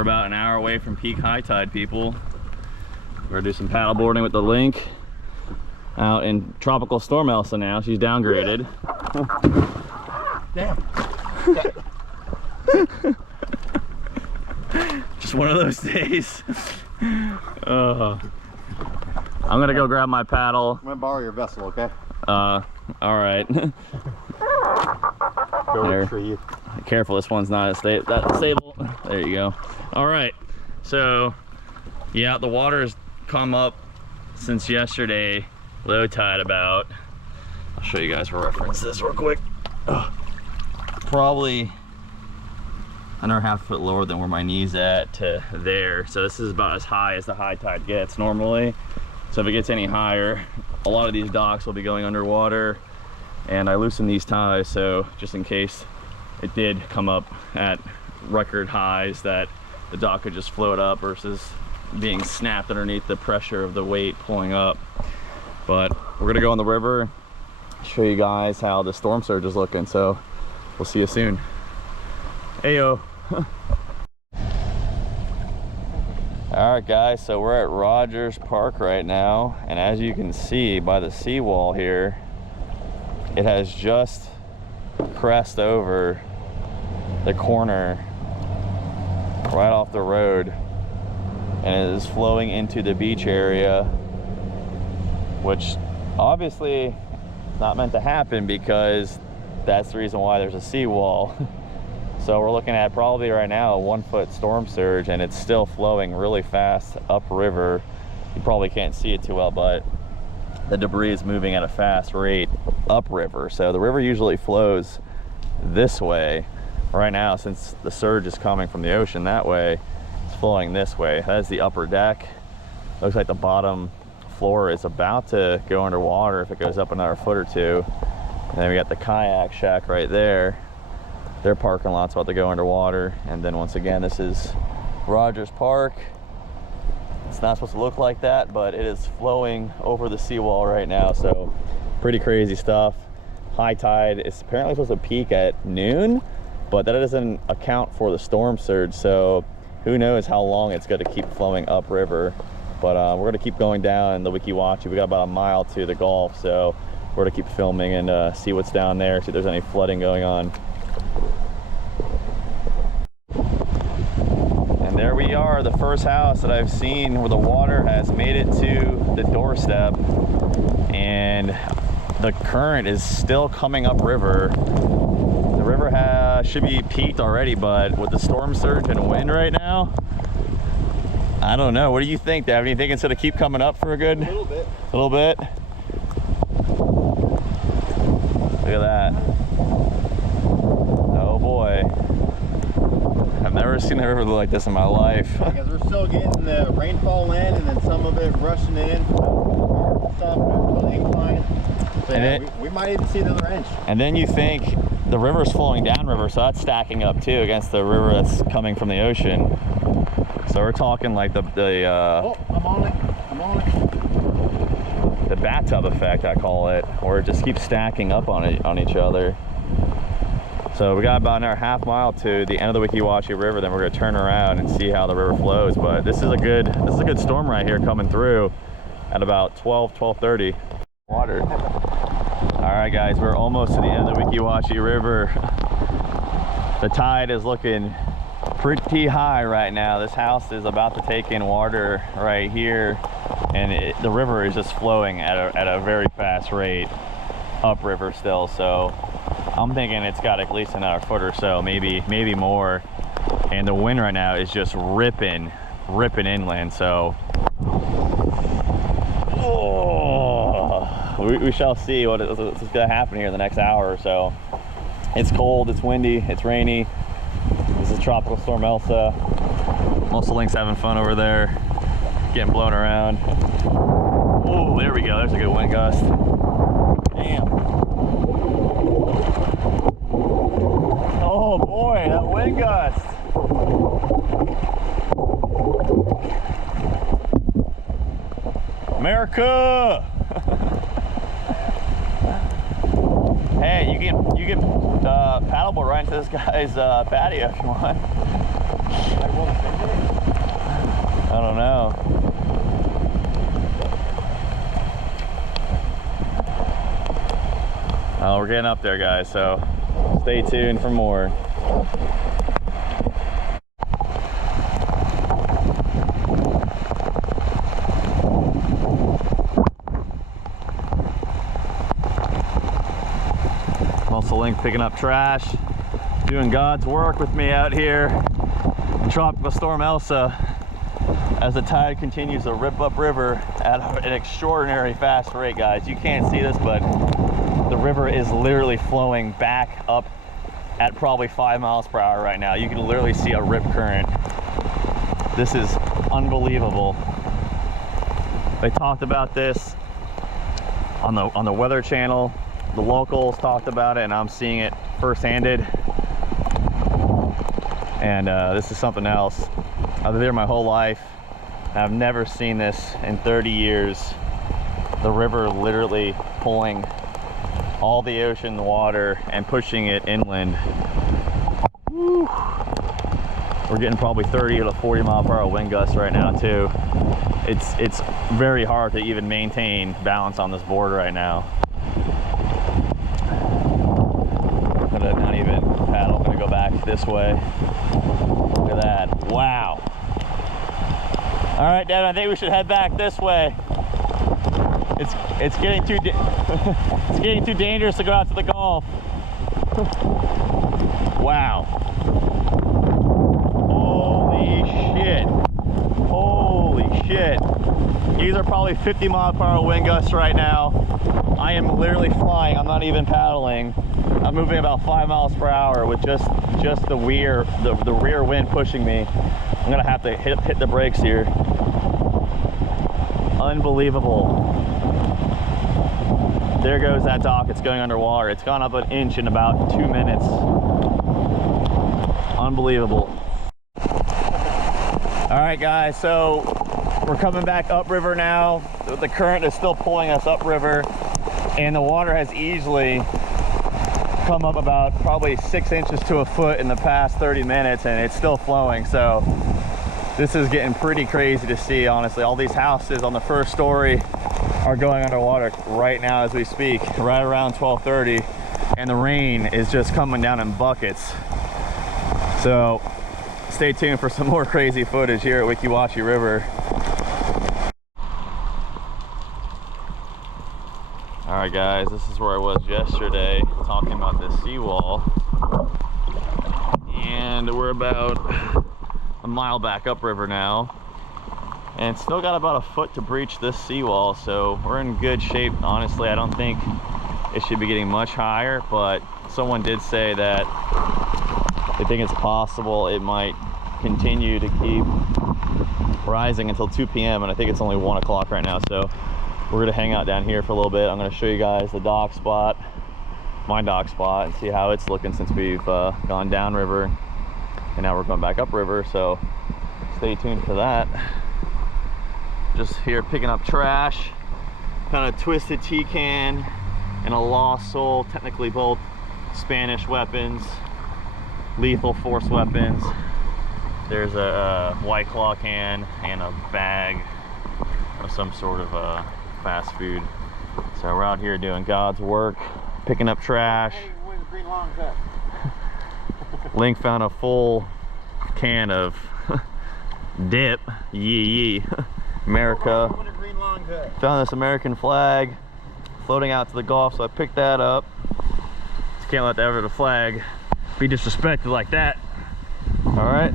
We're about an hour away from peak high tide, people. We're gonna do some paddle boarding with the Link out in tropical storm Elsa now. She's downgraded. Damn. Just one of those days. I'm gonna go grab my paddle. I'm gonna borrow your vessel, okay? All right. Go There. retrieve. Careful, this one's not that stable. There you go. All right, so yeah, the water's come up since yesterday, low tide about. I'll show you guys for reference this real quick. Probably another half foot lower than where my knee's at to there. So this is about as high as the high tide gets normally. So if it gets any higher, a lot of these docks will be going underwater. And I loosened these ties, so just in case it did come up at record highs, that the dock could just float up versus being snapped underneath the pressure of the weight pulling up. But we're gonna go on the river, show you guys how the storm surge is looking, so we'll see you soon. Ayo. All right guys, so we're at Rogers Park right now, and as you can see by the seawall here, it has just crest over the corner right off the road, and it is flowing into the beach area, which obviously is not meant to happen because that's the reason why there's a seawall. So we're looking at probably right now a 1 foot storm surge, and it's still flowing really fast upriver. You probably can't see it too well, but the debris is moving at a fast rate upriver. So the river usually flows this way. Right now, since the surge is coming from the ocean that way, it's flowing this way. That is the upper deck. Looks like the bottom floor is about to go underwater if it goes up another foot or two. And then we got the kayak shack right there. Their parking lot's about to go underwater. And then once again, this is Rogers Park. It's not supposed to look like that, but it is flowing over the seawall right now, so pretty crazy stuff. High tide is apparently supposed to peak at noon, but that doesn't account for the storm surge, so who knows how long it's going to keep flowing upriver. But we're going to keep going down the Wachee. We got about a mile to the Gulf, so we're going to keep filming and see what's down there, see if there's any flooding going on. There we are, the first house that I've seen where the water has made it to the doorstep, and the current is still coming up river. The river should be peaked already, but with the storm surge and wind right now, I don't know. What do you think, Devin? You think it's gonna keep coming up for a good little bit? A little bit? Look at that. Oh boy. I've never seen a river look like this in my life. Because we're still getting the rainfall in, and then some of it rushing in. Stuff, the incline. So yeah, we might even see another inch. And then you think the river's flowing downriver, so that's stacking up too against the river that's coming from the ocean. So we're talking like oh, I'm on it. I'm on it. The bathtub effect, I call it, where it just keeps stacking up on each other. So we got about another half mile to the end of the Wachee River, then we're gonna turn around and see how the river flows. But this is a good storm right here coming through at about 12:30. Water. All right guys, we're almost to the end of the Wachee River. The tide is looking pretty high right now. This house is about to take in water right here, and the river is just flowing at a very fast rate upriver still. So I'm thinking it's got at least another foot or so, maybe more. And the wind right now is just ripping inland. So we shall see what's going to happen here in the next hour or so. It's cold, it's windy, it's rainy. This is Tropical Storm Elsa. Most of the Link's having fun over there, getting blown around. Oh, there we go. There's a good wind gust. Damn. Oh boy, that wind gust. America! Hey, you can paddleboard right into this guy's patio if you want. I don't know. Oh, we're getting up there, guys, so stay tuned for more. Also Link picking up trash, doing God's work with me out here in Tropical Storm Elsa as the tide continues to rip up river at an extraordinary fast rate, guys. You can't see this, but the river is literally flowing back up at probably 5 miles per hour right now. You can literally see a rip current. This is unbelievable. They talked about this on the Weather Channel. The locals talked about it, and I'm seeing it first-handed. And this is something else. I've been there my whole life, and I've never seen this in 30 years. The river literally pulling all the ocean water and pushing it inland. Woo. We're getting probably 30 to 40 mile per hour wind gusts right now too. It's very hard to even maintain balance on this board right now. I'm gonna not even paddle, I'm gonna go back this way. Look at that, wow. All right, Dad, I think we should head back this way. It's getting too it's getting too dangerous to go out to the Gulf. Wow. Holy shit. Holy shit. These are probably 50 mile per hour wind gusts right now. I am literally flying. I'm not even paddling. I'm moving about 5 miles per hour with just the rear wind pushing me. I'm gonna have to hit the brakes here. Unbelievable. There goes that dock. It's going underwater. It's gone up an inch in about 2 minutes. Unbelievable. All right, guys, so we're coming back upriver now. The current is still pulling us upriver, and the water has easily come up about probably 6 inches to a foot in the past 30 minutes, and it's still flowing. So this is getting pretty crazy to see, honestly. All these houses on the first story are going underwater right now as we speak, right around 12:30, and the rain is just coming down in buckets. So stay tuned for some more crazy footage here at Wachee River. All right, guys, this is where I was yesterday talking about this seawall, and we're about a mile back upriver now, and still got about a foot to breach this seawall, so we're in good shape. Honestly, I don't think it should be getting much higher, but someone did say that they think it's possible it might continue to keep rising until 2 p.m. and I think it's only 1 o'clock right now, so we're gonna hang out down here for a little bit. I'm gonna show you guys the dock spot, my dock spot, and see how it's looking since we've gone downriver and now we're going back upriver, so stay tuned for that. Just here picking up trash, kind of twisted tea can and a lost soul, technically both Spanish weapons, lethal force weapons. There's a White Claw can and a bag of some sort of fast food. So we're out here doing God's work, picking up trash. Hey, where's the green long cut? Link found a full can of dip, yee. America. Found this American flag floating out to the Gulf, so I picked that up. Just can't let the flag be disrespected like that. All right.